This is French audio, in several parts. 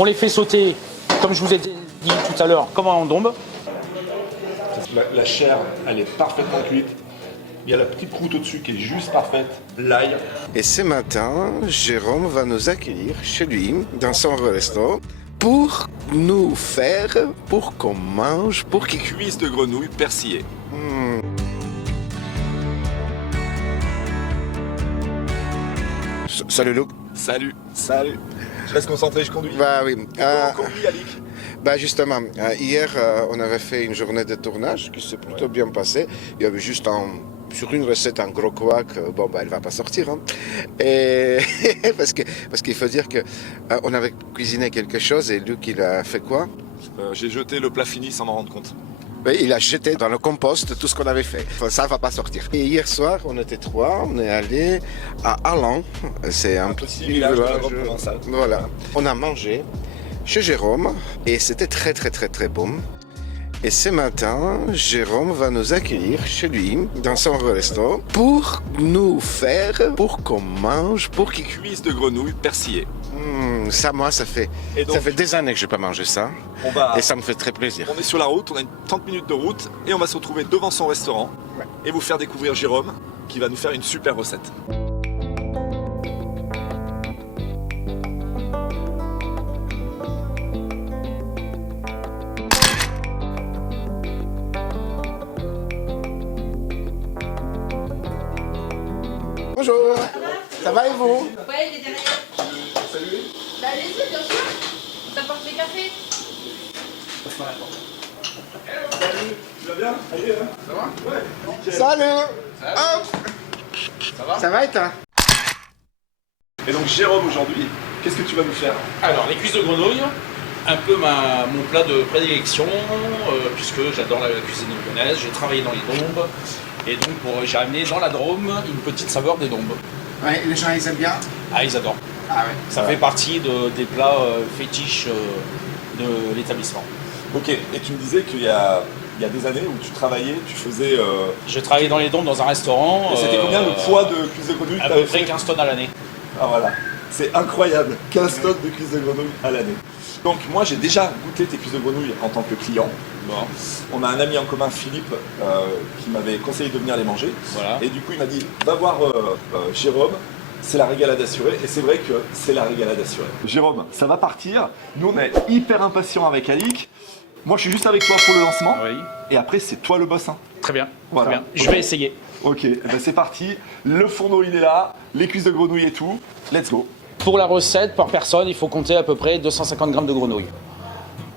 On les fait sauter, comme je vous ai dit tout à l'heure, comme en dombe. La chair, elle est parfaitement cuite. Il y a la petite croûte au-dessus qui est juste parfaite. L'ail. Et ce matin, Jérôme va nous accueillir chez lui, dans son resto, pour nous faire, pour qu'on mange, pour qu'il Cuisse de grenouille persillée. Salut Luc. Salut. Je reste concentré, je conduis. Bah oui. Comment on conduit, Alix? Bah justement, hier, on avait fait une journée de tournage qui s'est plutôt bien passée. Il y avait juste sur une recette un gros couac, bon bah elle va pas sortir, hein. Et parce qu'il faut dire que on avait cuisiné quelque chose et Luc il a fait quoi? J'ai jeté le plat fini sans m'en rendre compte. Oui, il a jeté dans le compost tout ce qu'on avait fait. Enfin, ça va pas sortir. Et hier soir, on était trois, on est allé à Allan. C'est un petit village de la Drôme provençale. Voilà. On a mangé chez Jérôme et c'était très très très très bon. Et ce matin, Jérôme va nous accueillir chez lui, dans son resto, pour nous faire, pour qu'on mange, pour qu'il Cuisse de grenouille persillée. ça, moi, ça fait des années que je n'ai pas mangé ça. Et ça me fait très plaisir. On est sur la route, on a 30 minutes de route et on va se retrouver devant son restaurant et vous faire découvrir Jérôme qui va nous faire une super recette. Bonjour, ça va et vous? Ouais, il est derrière. Salut. Bah allez-y, bien sûr. T'apportes les cafés. Salut. Tu vas bien? Allez, hein? Ça va? Ouais. Nickel. Salut. Hop. Ça va? Ça va et toi? Et donc Jérôme aujourd'hui, qu'est-ce que tu vas nous faire? Alors, les cuisses de grenouille, un peu mon plat de prédilection, puisque j'adore la cuisine lyonnaise, j'ai travaillé dans les Dombes, et donc j'ai amené dans la Drôme une petite saveur des Dombes. Ouais, les gens ils aiment bien. Ah, ils adorent. Ah ouais. Ça fait partie des plats fétiches de l'établissement. Ok, et tu me disais qu'il y a des années où tu travaillais, tu faisais... J'ai travaillé dans les Dombes dans un restaurant. Et c'était combien le poids de cuisse de grenouille que À t'avais peu près fait? 15 tonnes à l'année. Ah voilà, c'est incroyable, 15 tonnes de cuisse de grenouille à l'année. Donc moi j'ai déjà goûté tes cuisses de grenouille en tant que client. Bon, On a un ami en commun, Philippe, qui m'avait conseillé de venir les manger. voilà. Et du coup il m'a dit, va voir Jérôme, c'est la régalade assurée. Et c'est vrai que c'est la régalade assurée. Jérôme, ça va partir. Nous on est hyper impatients avec Alix. Moi je suis juste avec toi pour le lancement. Oui. Et après c'est toi le boss. Hein. Très bien, Voilà. très bien. Je vais essayer. Ok, eh ben, c'est parti. Le fourneau il est là, les cuisses de grenouille et tout. Let's go. Pour la recette, par personne, il faut compter à peu près 250 grammes de grenouille.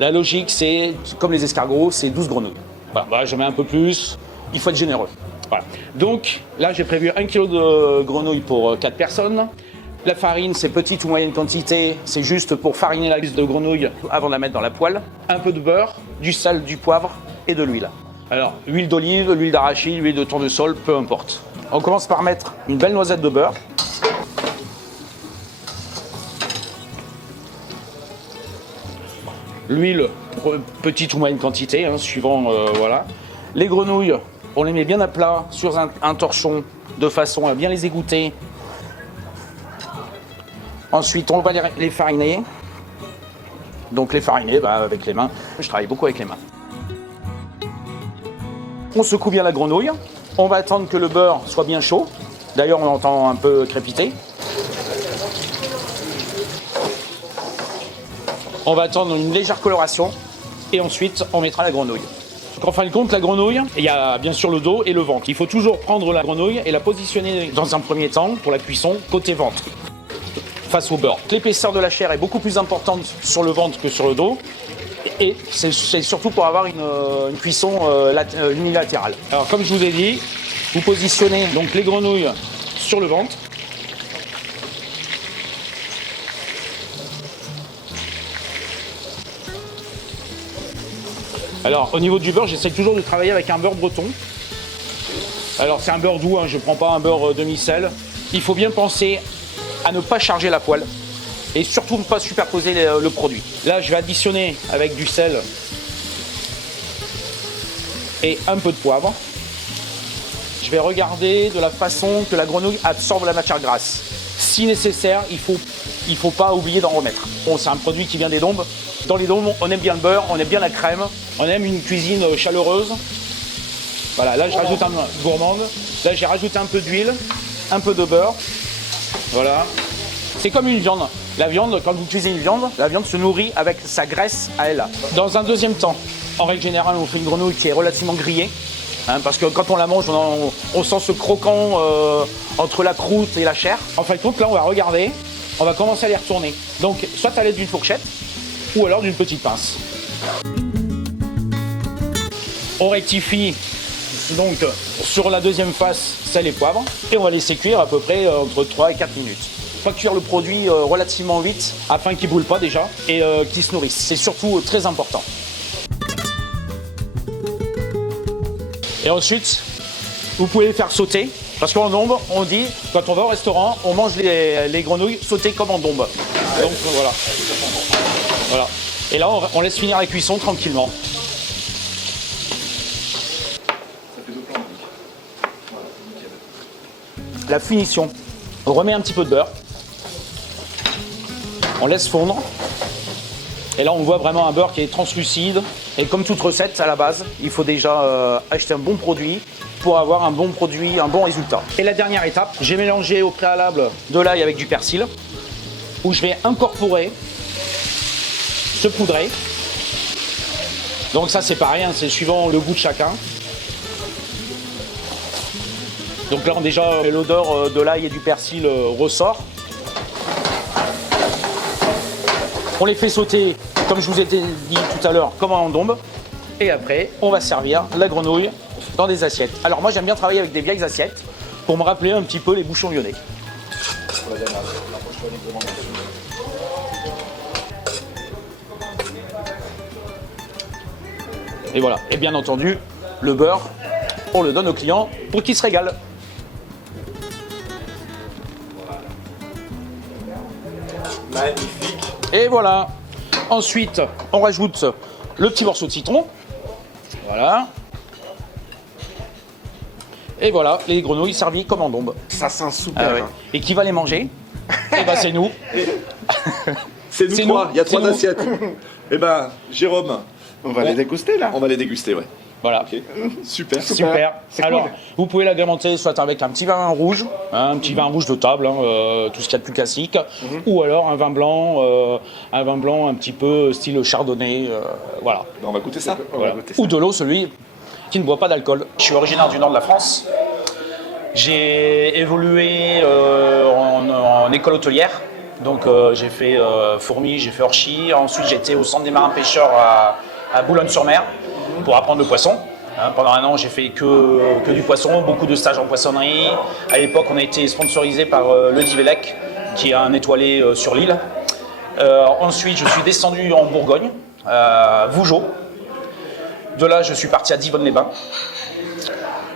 La logique, c'est, comme les escargots, c'est 12 grenouilles. Voilà, je mets un peu plus, il faut être généreux. Voilà. Donc là, j'ai prévu 1 kg de grenouille pour 4 personnes. La farine, c'est petite ou moyenne quantité, c'est juste pour fariner la cuisse de grenouille avant de la mettre dans la poêle. Un peu de beurre, du sel, du poivre et de l'huile. Alors, huile d'olive, l'huile d'arachide, l'huile de tournesol, peu importe. On commence par mettre une belle noisette de beurre. L'huile, petite ou moyenne quantité, hein, suivant, voilà. Les grenouilles, on les met bien à plat sur un torchon de façon à bien les égoutter. Ensuite, on va les fariner. Donc les fariner avec les mains. Je travaille beaucoup avec les mains. On secoue bien la grenouille. On va attendre que le beurre soit bien chaud. D'ailleurs, on entend un peu crépiter. On va attendre une légère coloration et ensuite on mettra la grenouille. Donc, en fin de compte, la grenouille, il y a bien sûr le dos et le ventre. Il faut toujours prendre la grenouille et la positionner dans un premier temps pour la cuisson côté ventre, face au beurre. L'épaisseur de la chair est beaucoup plus importante sur le ventre que sur le dos. Et c'est surtout pour avoir une cuisson unilatérale. Alors comme je vous ai dit, vous positionnez donc les grenouilles sur le ventre. Alors au niveau du beurre, j'essaie toujours de travailler avec un beurre breton. Alors c'est un beurre doux, hein, je ne prends pas un beurre demi-sel. Il faut bien penser à ne pas charger la poêle et surtout ne pas superposer le produit. Là je vais additionner avec du sel et un peu de poivre. Je vais regarder de la façon que la grenouille absorbe la matière grasse. Si nécessaire, il faut il ne faut pas oublier d'en remettre. Bon, c'est un produit qui vient des Dombes. Dans les Dombes, on aime bien le beurre, on aime bien la crème, on aime une cuisine chaleureuse. Voilà, là je rajoute un gourmande. Là j'ai rajouté un peu d'huile, un peu de beurre. Voilà. C'est comme une viande. La viande, quand vous cuisinez une viande, la viande se nourrit avec sa graisse à elle. Dans un deuxième temps, en règle générale, on fait une grenouille qui est relativement grillée. Hein, parce que quand on la mange, on sent ce croquant entre la croûte et la chair. En fin de compte, là, on va regarder, on va commencer à les retourner. Donc, soit à l'aide d'une fourchette, ou alors d'une petite pince. On rectifie donc sur la deuxième face, sel et poivre, et on va laisser cuire à peu près entre 3 et 4 minutes. On va cuire le produit relativement vite, afin qu'il ne boule pas déjà, et qu'il se nourrisse. C'est surtout très important. Et ensuite, vous pouvez les faire sauter, parce qu'en Dombe, on dit, quand on va au restaurant, on mange les grenouilles sautées comme en Dombe. Donc voilà. Voilà. Et là, on laisse finir la cuisson tranquillement. La finition, on remet un petit peu de beurre, on laisse fondre, et là on voit vraiment un beurre qui est translucide, et comme toute recette à la base, il faut déjà acheter un bon produit pour avoir un bon produit, un bon résultat. Et la dernière étape, j'ai mélangé au préalable de l'ail avec du persil, où je vais incorporer ce poudré. Donc ça c'est pareil, hein, c'est suivant le goût de chacun. Donc là, déjà, l'odeur de l'ail et du persil ressort. On les fait sauter, comme je vous ai dit tout à l'heure, comme en Dombe. Et après, on va servir la grenouille dans des assiettes. Alors moi, j'aime bien travailler avec des vieilles assiettes pour me rappeler un petit peu les bouchons lyonnais. Et voilà. Et bien entendu, le beurre, on le donne aux clients pour qu'ils se régalent. Magnifique. Et voilà. Ensuite, on rajoute le petit morceau de citron. Voilà. Et voilà, les grenouilles servies comme en Dombe. Ça sent super. Ah ouais. Et qui va les manger? Eh ben c'est nous. C'est nous C'est trois, nous. il y a C'est 3 nous. assiettes. Eh ben, Jérôme, On va les déguster là. on va les déguster, ouais. Voilà. Ok. Super. Super. C'est Alors, cool. vous pouvez l'agrémenter soit avec un petit vin rouge, hein, un petit vin rouge de table, hein, tout ce qu'il y a de plus classique, ou alors un vin blanc un petit peu style chardonnay, voilà. Ben, on va goûter ça. Voilà. Ou de l'eau, celui qui ne boit pas d'alcool. Je suis originaire du nord de la France. J'ai évolué en école hôtelière. Donc j'ai fait Fourmi, j'ai fait Orchy. Ensuite j'ai été au centre des marins pêcheurs à Boulogne-sur-Mer pour apprendre le poisson. Hein, pendant un an j'ai fait que du poisson, beaucoup de stages en poissonnerie. À l'époque on a été sponsorisé par le Divelec qui a un étoilé sur l'île. Ensuite je suis descendu en Bourgogne, à Vougeot. De là je suis parti à Divonne-les-Bains.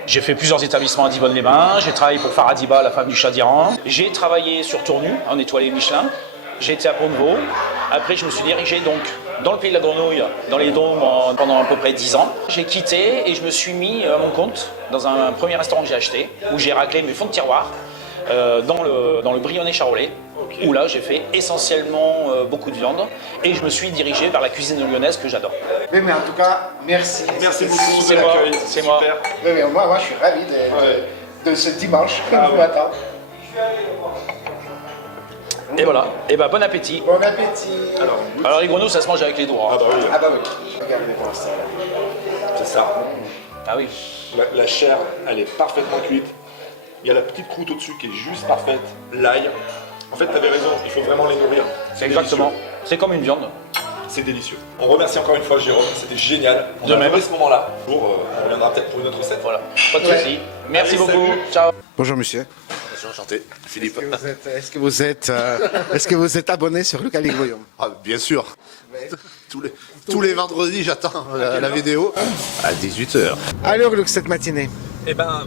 J'ai fait plusieurs établissements à Divonne-les-Bains. J'ai travaillé pour Faradiba, la femme du chat d'Iran. J'ai travaillé sur Tournu, en étoilé Michelin. J'ai été à Pont-de-Vaux. Après, je me suis dirigé donc dans le pays de la grenouille, dans les Dômes, pendant à peu près 10 ans. J'ai quitté et je me suis mis à mon compte dans un premier restaurant que j'ai acheté, où j'ai raclé mes fonds de tiroir dans le Brionnais charolais. Où là, j'ai fait essentiellement beaucoup de viande. Et je me suis dirigé vers la cuisine lyonnaise que j'adore. Oui, mais en tout cas, merci. Merci beaucoup C'est de moi, l'accueil. c'est moi. Super. Oui, mais moi, je suis ravi de ce dimanche matin. Et voilà. Et ben bon appétit. Bon appétit. Alors les grenouilles, ça se mange avec les doigts. Ah bah oui, Ah bah oui. Regardez-moi ça. c'est ça. Ah oui. La chair, elle est parfaitement cuite. Il y a la petite croûte au-dessus qui est juste parfaite. L'ail. En fait, tu avais raison, il faut vraiment les nourrir. C'est exactement. C'est comme une viande. C'est délicieux. On remercie encore une fois Jérôme, c'était génial. On De a même. adoré ce moment-là. On reviendra peut-être pour une autre recette. Voilà. Pas de Ouais. soucis. Merci Allez, beaucoup. salut. Ciao. Bonjour monsieur. Enchanté, Philippe. Est-ce que vous êtes abonné sur Lucas Ligvoyom? Ah, bien sûr. Tous les vendredis, j'attends la vidéo à 18h. Alors Luc, cette matinée. Eh ben,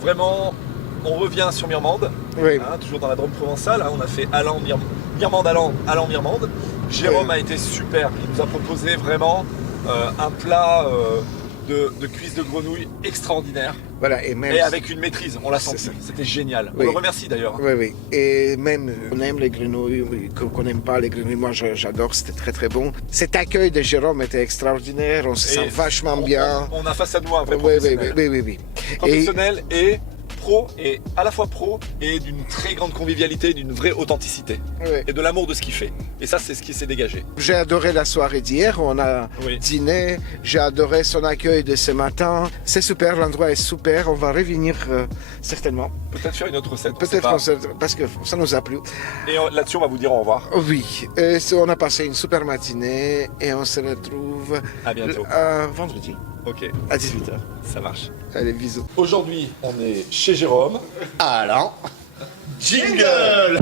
vraiment, on revient sur Mirmande. Oui. Hein, toujours dans la Drôme provençale. Hein, on a fait Mirmande, Allan, Mirmande. Jérôme a été super. Il nous a proposé vraiment un plat de de cuisses de grenouille extraordinaire Voilà, et même... et avec une maîtrise, on l'a senti, ça. c'était génial. Oui. On le remercie d'ailleurs. Oui, oui. Et même, on aime les grenouilles, qu'on n'aime pas les grenouilles, moi j'adore, c'était très très bon. Cet accueil de Jérôme était extraordinaire, on se sent Et vachement bien. On a face à nous un vrai Oui, oui, professionnel. oui. Et Professionnel et pro, et à la fois pro et d'une très grande convivialité, d'une vraie authenticité oui. et de l'amour de ce qu'il fait. Et ça, c'est ce qui s'est dégagé. J'ai adoré la soirée d'hier, on a Oui. dîné, j'ai adoré son accueil de ce matin. C'est super, l'endroit est super, on va revenir certainement. Peut-être faire une autre recette. on sait Peut-être pas. parce que ça nous a plu. Et là-dessus, on va vous dire au revoir. Oui, on a passé une super matinée et on se retrouve À bientôt. Vendredi Ok, à 18h. ça marche. Allez, bisous. Aujourd'hui, on est chez Jérôme. Alors, jingle.